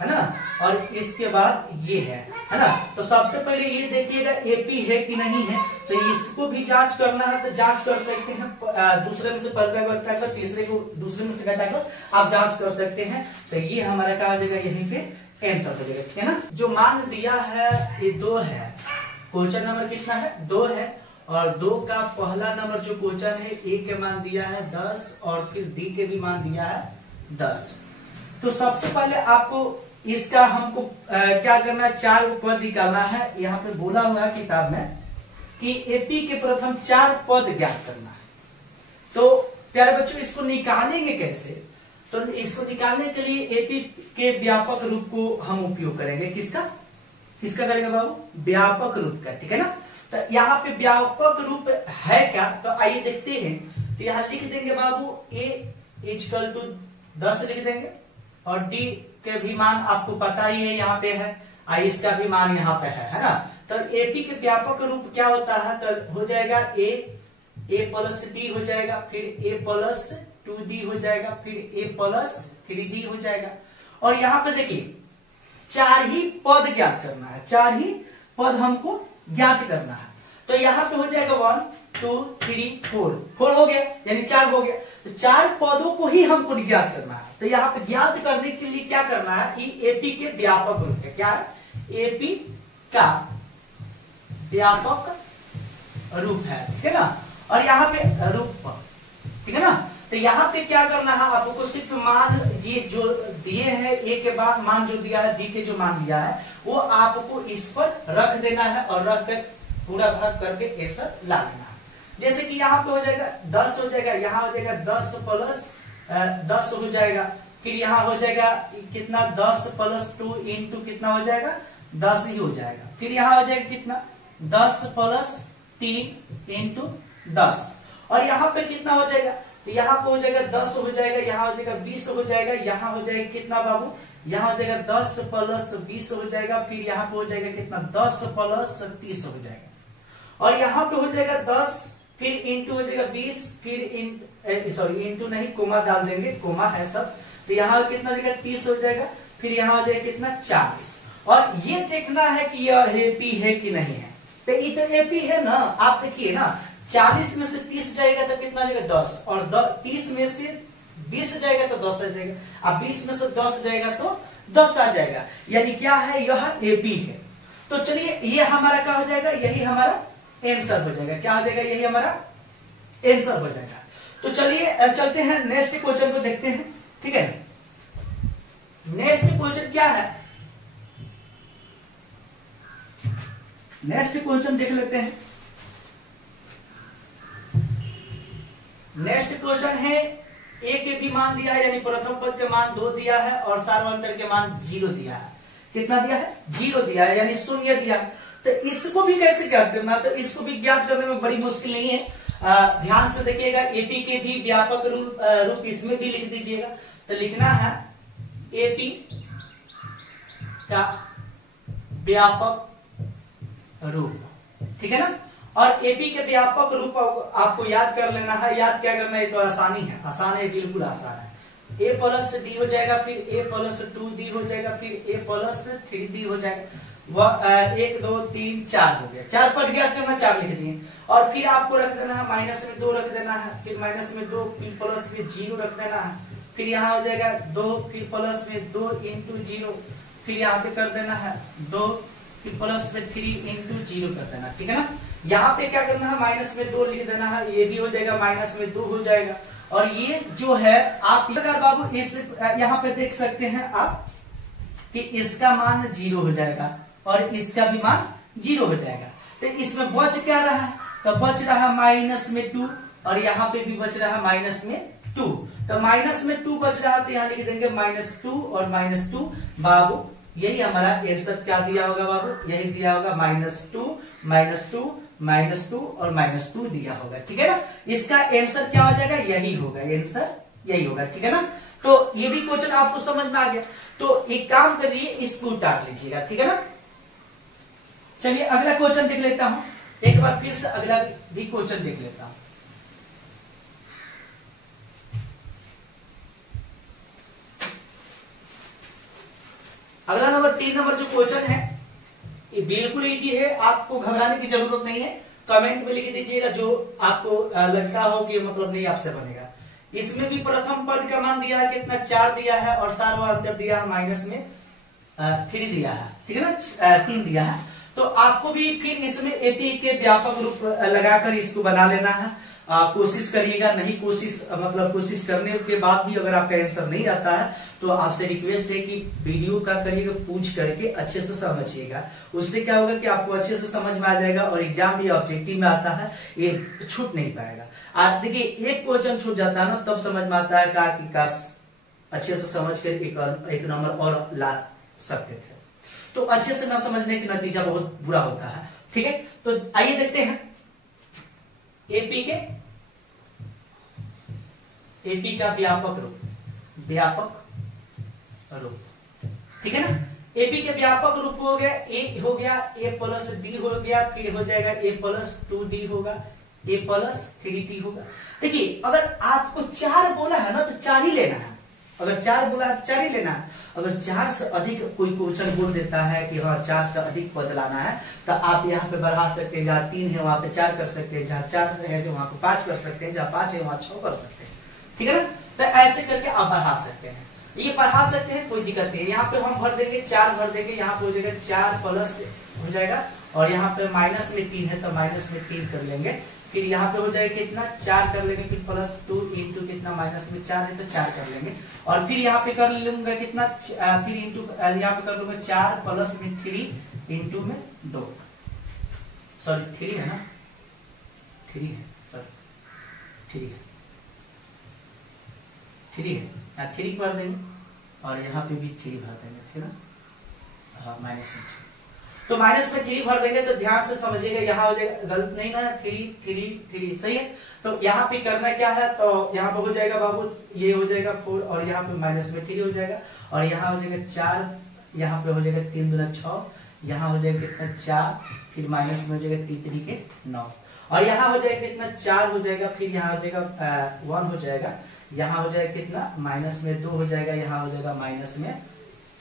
है ना, और इसके बाद ये है ना। तो सबसे पहले ये देखिएगा एपी है कि नहीं है, तो इसको भी जांच करना है, तो जांच कर सकते हैं। दूसरे में से पहले को घटाकर, तीसरे को दूसरे में से घटाकर आप जांच कर सकते हैं। तो ये हमारा क्या हो जाएगा, यहीं पे आंसर हो जाएगा, ठीक है ना। जो मान दिया है ये 2 है, क्वेश्चन नंबर कितना है, 2 है। और 2 का पहला नंबर जो क्वेश्चन है, ए के मान दिया है 10 और फिर डी के भी मान दिया है 10। तो सबसे पहले आपको इसका हमको क्या करना है, 4 पद निकालना है। यहाँ पे बोला हुआ है किताब में कि एपी के प्रथम 4 पद ज्ञात करना है। तो प्यारे बच्चों, इसको निकालेंगे कैसे, तो इसको निकालने के लिए एपी के व्यापक रूप को हम उपयोग करेंगे। किसका करेंगे बाबू, व्यापक रूप का, ठीक है ना। तो यहाँ पे व्यापक रूप है क्या, तो आइए देखते हैं। तो यहाँ लिख देंगे बाबू, ए इक्वल टू 10 लिख देंगे, और डी के भी मान आपको पता ही है, यहाँ पे है, आई इसका भी मान यहाँ पे है ना। तो एपी के व्यापक रूप क्या होता है, तो हो जाएगा ए प्लस डी हो जाएगा, फिर ए प्लस 2d हो जाएगा, फिर ए प्लस 3d हो जाएगा। और यहाँ पे देखिए 4 ही पद ज्ञात करना है, 4 ही पद हमको ज्ञात करना है। तो यहाँ पे हो जाएगा 1 2 3 4 हो गया, यानी 4 हो गया। तो 4 पदों को ही हमको ज्ञात करना है। तो यहाँ पे ज्ञात करने के लिए क्या करना है, एपी के व्यापक रूप है, क्या है, एपी का व्यापक रूप है, ठीक है ना। और यहाँ पे रूप, ठीक है ना। तो यहाँ पे क्या करना है, आपको सिर्फ मान ये जो दिए हैं, ए के बाद मान जो दिया है, डी के जो मान दिया है, वो आपको इस पर रख देना है और रख कर पूरा भाग करके एक साथ ला देना है। जैसे कि यहाँ पे हो जाएगा 10 हो जाएगा, यहाँ हो जाएगा 10 प्लस 10 हो जाएगा। फिर यहाँ हो जाएगा कितना 10 प्लस 2 इंटू कितना हो जाएगा 10 ही हो जाएगा। फिर यहाँ हो जाएगा कितना 10 प्लस 3 इंटू 10 और यहाँ पे कितना हो जाएगा तो यहाँ पे हो जाएगा 10 हो जाएगा, यहाँ हो जाएगा 20 हो जाएगा, यहाँ हो जाएगा कितना बाबू यहाँ हो जाएगा 10 प्लस 20 हो जाएगा। फिर यहाँ पे हो जाएगा कितना 10 प्लस 30 हो जाएगा और यहाँ पे हो जाएगा 10 फिर इंटू हो जाएगा 20 फिर सॉरी इंटू नहीं कोमा डाल देंगे, कोमा है सब। तो यहाँ कितना हो जाएगा 30 हो जाएगा। फिर यहाँ हो जाएगा कितना 40 और ये देखना है कि यह एपी है कि नहीं है। तो ये तो एपी है ना, आप देखिए ना 40 में से 30 जाएगा तो कितना जाएगा 10 और 30 में से 20 जाएगा तो 10 आ जाएगा, अब 20 में से 10 जाएगा तो 10 आ जाएगा, यानी क्या है यह एपी है। तो चलिए ये हमारा क्या हो जाएगा, यही हमारा आंसर हो जाएगा। क्या हो जाएगा, यही हमारा आंसर हो जाएगा। तो चलिए चलते हैं नेक्स्ट क्वेश्चन को देखते हैं, ठीक है। नेक्स्ट क्वेश्चन क्या है, नेक्स्ट क्वेश्चन देख लेते हैं। नेक्स्ट क्वेश्चन है ए के भी मान दिया है, यानी प्रथम पद के मान 2 दिया है और सार्वंतर के मान 0 दिया है। कितना दिया है 0 दिया है, यानी 0 दिया है। तो इसको भी कैसे ज्ञात करना, तो इसको भी ज्ञात करने में बड़ी मुश्किल नहीं है। ध्यान से देखिएगा, एपी के भी व्यापक रूप इसमें भी लिख दीजिएगा। तो लिखना है एपी का व्यापक रूप, ठीक है ना। और एपी के व्यापक रूप आपको याद कर लेना है। याद क्या करना है, तो आसानी है, आसान है, बिल्कुल आसान है। ए प्लस डी हो जाएगा, फिर ए प्लस 2डी हो जाएगा, फिर ए प्लस 3डी हो जाएगा। वह 1 2 3 4 हो गया। 4 पर ज्ञात करना, 4 लिख दिए। और फिर आपको रख देना है माइनस में 2 रख देना है, फिर माइनस में 2, फिर प्लस में 0 रख देना है। फिर यहाँ हो जाएगा 2, फिर प्लस में 2 इंटू 0, फिर यहाँ पे कर देना है 2, फिर प्लस में 3 इंटू 0 कर देना, ठीक है ना। यहाँ पे क्या करना है, माइनस में 2 लिख देना है, ये भी हो जाएगा माइनस में 2 हो जाएगा। और ये जो है आप बाबू इस यहाँ पे देख सकते हैं आप कि इसका मान 0 हो जाएगा और इसका भी मान 0 हो जाएगा। तो इसमें बच क्या रहा है, तो बच रहा माइनस में 2 और यहाँ पे भी बच रहा माइनस में 2। तो माइनस में 2 बच रहा, तो यहाँ लिख देंगे -2 और -2। बाबू यही हमारा आंसर क्या दिया होगा बाबू, यही दिया होगा -2 -2 -2 और -2 दिया होगा, ठीक है ना। इसका आंसर क्या हो जाएगा, यही होगा, आंसर यही होगा, ठीक है ना। तो ये भी क्वेश्चन आपको समझ में आ गया। तो एक काम करिए, इसको उतार लीजिएगा, ठीक है ना। चलिए अगला क्वेश्चन देख लेता हूं, एक बार फिर से अगला भी क्वेश्चन देख लेता हूं। अगला नंबर 3 नंबर जो क्वेश्चन है ये बिल्कुल इजी है, आपको घबराने की जरूरत नहीं है। कमेंट में लिख दीजिएगा जो आपको लगता हो कि मतलब नहीं आपसे बनेगा। इसमें भी प्रथम पद का मान दिया है कितना 4 दिया है और सार्वधातुक दिया है माइनस में 3 दिया है, ठीक है ना, 3 दिया है। तो आपको भी फिर इसमें एपी के व्यापक रूप लगाकर इसको बना लेना है। कोशिश करिएगा, नहीं कोशिश मतलब कोशिश करने के बाद भी अगर आपका आंसर नहीं आता है तो आपसे रिक्वेस्ट है कि वीडियो का करिएगा, पूछ करके अच्छे से समझिएगा। उससे क्या होगा कि आपको अच्छे से समझ में आ जाएगा और एग्जाम भी ऑब्जेक्टिव में आता है, ये छूट नहीं पाएगा। आज देखिए एक क्वेश्चन छूट जाता है ना तब समझ में आता है कि काश अच्छे से समझ कर एक नंबर और ला सकते थे। तो अच्छे से ना समझने के नतीजा बहुत बुरा होता है, ठीक है। तो आइए देखते हैं एपी का व्यापक रूप, ठीक है ना। एपी के व्यापक रूप हो गया, ए हो गया ए प्लस डी हो गया, फिर हो जाएगा ए प्लस 2डी होगा, ए प्लस 3डी होगा। देखिए अगर आपको 4 बोला है ना तो 4 ही लेना है, अगर 4 बोला है तो 4 ही लेना है। अगर 4 से अधिक कोई क्वेश्चन बोल देता है कि हाँ 4 से अधिक पद लाना है तो आप यहाँ पे बढ़ा सकते हैं, जहाँ 3 है वहां पे 4 कर सकते हैं, जहाँ 4 है जो वहां पे 5 कर सकते हैं, जहाँ 5 है वहां 6 कर सकते हैं, ठीक है ना। तो ऐसे करके आप बढ़ा सकते हैं, ये बढ़ा सकते हैं, कोई दिक्कत नहीं है। यहाँ पे हम भर देंगे 4 भर देंगे, यहाँ पे हो जाएगा 4 प्लस हो जाएगा और यहाँ पे माइनस में 3 है तो माइनस में 3 कर लेंगे। फिर यहाँ पे हो जाएगा कितना 4 कर लेंगे, फिर प्लस 2 इंटू कितना माइनस में 4 है तो 4 कर लेंगे। और फिर यहाँ पे कर लूंगा कितना फिर इंटू यहाँ पे कर लूंगा 4 प्लस में 3 इंटू में 2, सॉरी 3 है ना, 3 है, सॉरी 3 है। 3 है, यहाँ 3 भर देंगे और यहाँ पे भी 3 भर देंगे, ठीक है ना, हाँ माइनस में 3। तो माइनस में 3 भर देंगे तो ध्यान से समझिएगा, यहाँ हो जाएगा, गलत नहीं ना, 3 3 3 सही है। तो यहाँ पे करना क्या है, तो यहाँ पे हो जाएगा बाबू, ये हो जाएगा 4 और यहाँ पे माइनस में 3 हो जाएगा और यहाँ हो जाएगा 4, यहाँ पे हो जाएगा 3 दूना 6, यहाँ हो जाएगा कितना 4, फिर माइनस में हो जाएगा 3 के 9 और यहाँ हो जाएगा कितना 4 हो जाएगा, फिर यहाँ हो जाएगा 1 हो जाएगा, यहाँ हो जाएगा कितना माइनस में 2 हो जाएगा, यहाँ हो जाएगा माइनस में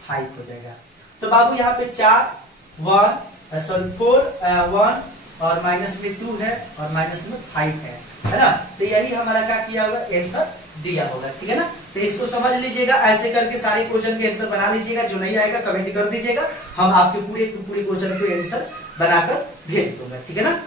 5 हो जाएगा। तो बाबू यहाँ पे 4 4 1 और माइनस में 2 है और माइनस में 5 है ना। तो यही हमारा क्या किया होगा, आंसर दिया होगा, ठीक है ना। तो इसको समझ लीजिएगा, ऐसे करके सारे क्वेश्चन के आंसर बना लीजिएगा, जो नहीं आएगा कमेंट कर दीजिएगा, हम आपके पूरे क्वेश्चन के आंसर बनाकर भेज दूंगा, ठीक है ना।